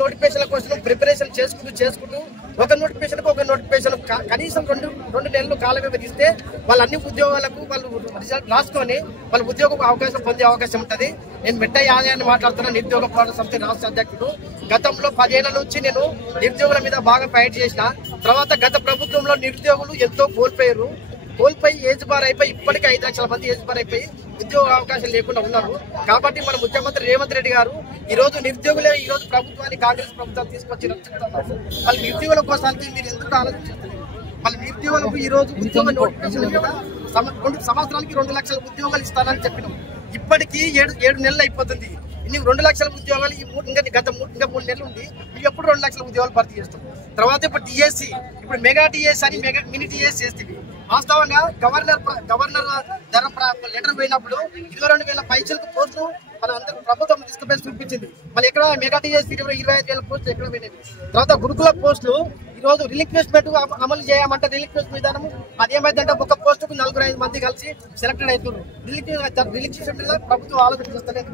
Notification కోసం preparation చేసుకుంటూ ఒక నోటిఫికేషన్ కనీసం రెండు నెలలు కాల వ్యవధి ఇస్తే వాళ్ళ అన్ని ఉద్యోగాలకు వాళ్ళు రిజల్ట్ రాసుకొని వాళ్ళ ఉద్యోగ అవకాశం పొందే అవకాశం ఉంటుంది. నేను మెట్ట యాదయాన్ని మాట్లాడుతున్నా, నిరుద్యోగ పోరాట సమితి రాష్ట్ర అధ్యక్షుడు. గతంలో 10 ఏళ్ల నుంచి నేను నిరుద్యోగుల మీద బాగా ఫైట్ చేసిన తర్వాత గత ప్రభుత్వంలో నిరుద్యోగులు ఎంతో కోల్పోయి ఏజ్ బార్ అయిపోయి ఇప్పటికే 5 లక్షల మంది ఏజ్ బార్ అయిపోయి ఉద్యోగ అవకాశం లేకుండా ఉన్నారు. కాబట్టి మన ముఖ్యమంత్రి రేవంత్ రెడ్డి గారు ఈ రోజు నిరుద్యోగులే ఈ రోజు ప్రభుత్వాన్ని కాంగ్రెస్ ప్రభుత్వం తీసుకొచ్చి రక్షిస్తున్నారు. వాళ్ళ నిరుద్యోగుల కోసానికి మీరు ఎందుకు ఆలోచించారు? వాళ్ళ నిరుద్యోగులకు ఈ రోజు ఉద్యోగ నోటిఫికేషన్ కూడా 2 సంవత్సరాలకి 2 లక్షల ఉద్యోగాలు ఇస్తానని చెప్పినాం. ఇప్పటికీ 7 నెలలు అయిపోతుంది. నీకు 2 లక్షల ఉద్యోగాలు ఇంకా 3 నెలలు ఉంది. మీకు ఎప్పుడు 2 లక్షల ఉద్యోగాలు భర్తీ చేస్తాం. తర్వాత ఇప్పుడు డిఎస్సి, ఇప్పుడు మెగా డిఎస్ అని మినీ డిఎస్ చేస్తుంది. వాస్తవంగా గవర్నర్ లెటర్ పోయినప్పుడు 22,000 పైసలకు పోస్టులు మన అందరూ ప్రభుత్వం తీసుకుపోయి చూపించింది. మళ్ళీ ఎక్కడ మెగా డిఎస్ 25,000 పోస్టులు ఎక్కడ పోయినవి. తర్వాత గురుకుల పోస్టులు ఈ రోజు రిలిక్వెస్ట్మెంట్ అమలు చేయమంటే రిలిక్వెస్ట్ విధానం అదేమైందంటే ఒక పోస్టుకు 4-5 మంది కలిసి సెలెక్టెడ్ అవుతున్నారు. రిలిక్వెస్ట్మెంట్ ప్రభుత్వం ఆలోచన చేస్తలేదు.